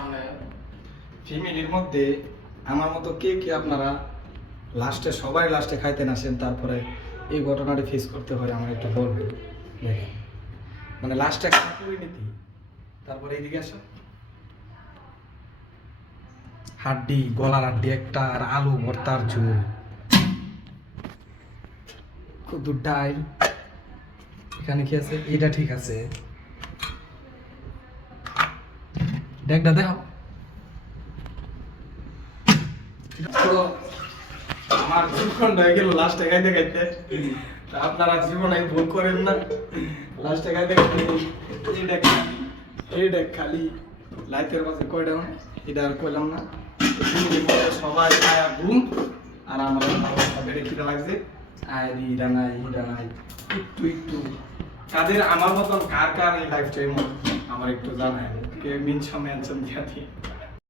সামনে ফ্যামিলির মধ্যে আমার মতো কে কে আপনারা সবাই লাস্টে খাইতে আসেন, তারপরে এই ঘটনাটি ফেস করতে হয় আমার একটু বলবেন। দেখেন মানে লাস্টে একটা পরিণতি, তারপরে এইদিকে আসো, হাড্ডি, গলার হাড্ডি একটা, আর আলু ভর্তার ঝোল, খুব ডাল, এখানে কি আছে, এটা ঠিক আছে, দেখটা দেখো। তো আমার জীবন হয়ে গেল লাস্টে খাইতে খাইতে, তা আপনারা জীবনে ভুল করেন না, লাস্টে খাইতে খাইতে এইটা খালি লাইতের পাশে কয়টা হয় এটা আর কইলাম না। সবাই খায়া ঘুম, আর আমার অবস্থা বেড়ে খিদা লাগছে, আর ইটা নাই ইটা নাই, একটু একটু কাদের আমার মতন কার কার এই লাইফ টাইম আমার একটু জানায়, কে মিনস মেনশন দিয়া দিয়ে।